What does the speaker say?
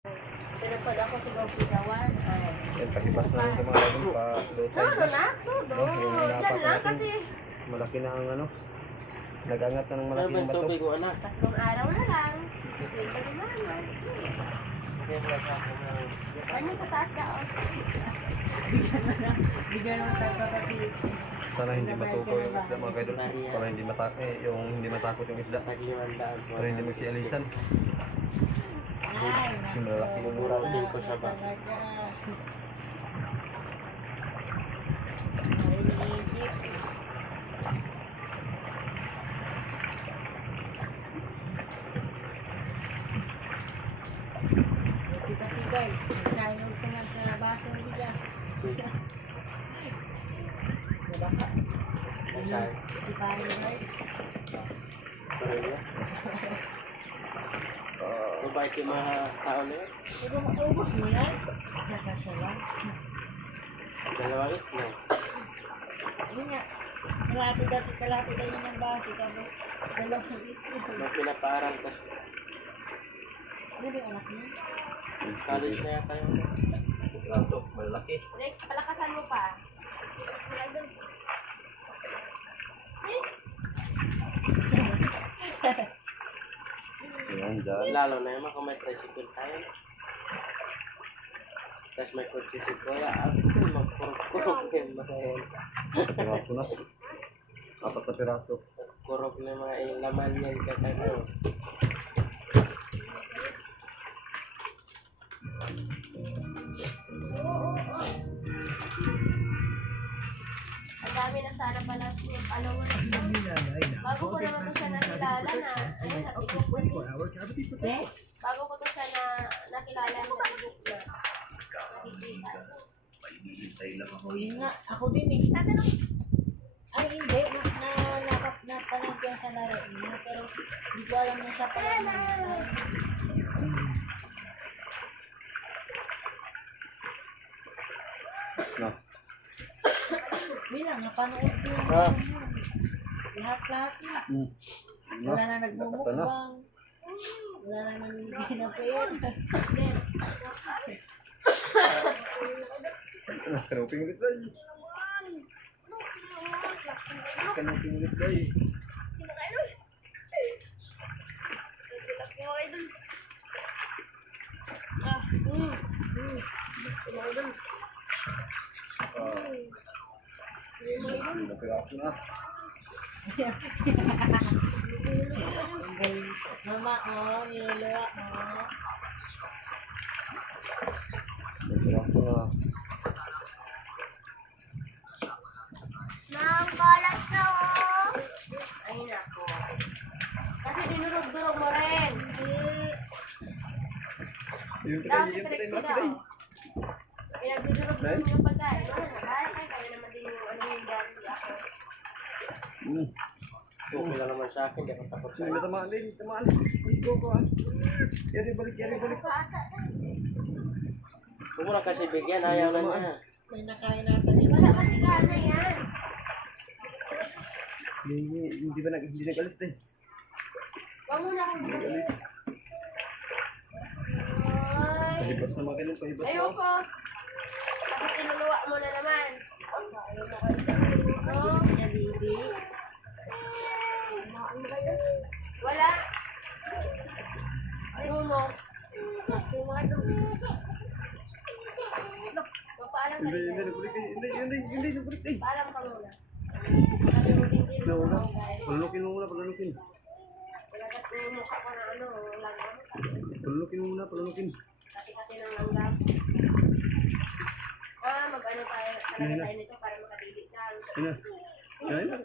Pinapod ako sa Gawpidawan. Yan, pakipas na lang sa mga lagong pa-lutay. Ano na? Todo. Yan lang kasi. Malaki na ang ano. Nag-angat na ng malaki Ano ba ng yung bato. tubig mo, anak? 3 araw na lang. Sweldo naman. Kaya wala ka ako na. Ano sa taas ka? Bigyan naman tayo kapatid. Sana hindi matuko yung isda mga kaidol. Para hindi matakot yung isda. Tag-iwandaan po. Para hindi magsialisan. Ay, Yung malalaki ng muraw din ko sa bag. Kita si Guy, sayang ko nga sa baso ng bigas. Nabaka. Masay. Si Pari Guy. Pareho. Mabait yung mga tao na yun. Pero makaubos mo yan. Saka siya lang. Dalawang itlog. Hindi nga. Kalati tayo ng baso. Tapos dalawang itlog. May pinapaaral kasi. Ano ba yung anak niya? College na yata yun. Raso, malalaki. Rex, palakasan mo pa. Yan, dyan. Lalo na yun, kung may tricycle tayo. Tapos may kotse si Kuya. Abi ko, magkurog na yung mga yun. Piraso na. 4 na piraso. Kurog na yung mga laman yan kakayo. Ang dami na sana pala yung followers. Bago ko naman to siya nakilala na. Ayun, sa TikTok ko. Bago ko to siya nakilala na TikTok na. Nakikita. O yun nga. Ako din eh. Tatanong. Ay hindi. Napanood ko sa laro niya. Pero hindi ko alam na siya pala na. Na. Bilang napanood ko yung Ah. lahat-lahat na. Na. Wala na Basta na. nagmumukbang. Wala na nangyayari na pa yun. Kanuping ulit tayo. Kanuping ulit tayo. Piraso na. Mama, oh, niluluwa, oh. Piraso na. Ay, nako. Kasi dinurog-durog mo rin. Yung Daw patay, si yung patay, Trixie yung daw. patay. Pinagdudurog-durog mo yung pagkain. Kaya naman din yung ano yung dami ako. Okay lang naman sa akin, di ako takot sa Hindi iyo. tamaan din, tamaan. Go, go. Yari balik, yari balik. Huwag mo na kasi bigyan, ayaw na niya. May nakain natin yun. Wala kasi gana yan. Hindi ba hindi nag-alis din? Huwag mo na akong Hindi bumili. nag-alis. Ay. Pahibas na makinig, pahibas na. Ayoko. Tapos tinuluwa mo na naman. Oh. Niya, baby. Wala. Nuno. Papaalam ka Hindi, rin. hindi, nagbulik din. Paalam ka muna. Wala. Palunukin mo muna, palunukin. Ilagat ko yung mukha ko na ano, langgam. Palunukin mo muna, palunukin. Kati-kati ng langgam. Mag-ano tayo, talaga tayo nito para makadilig na. Ina. Yan.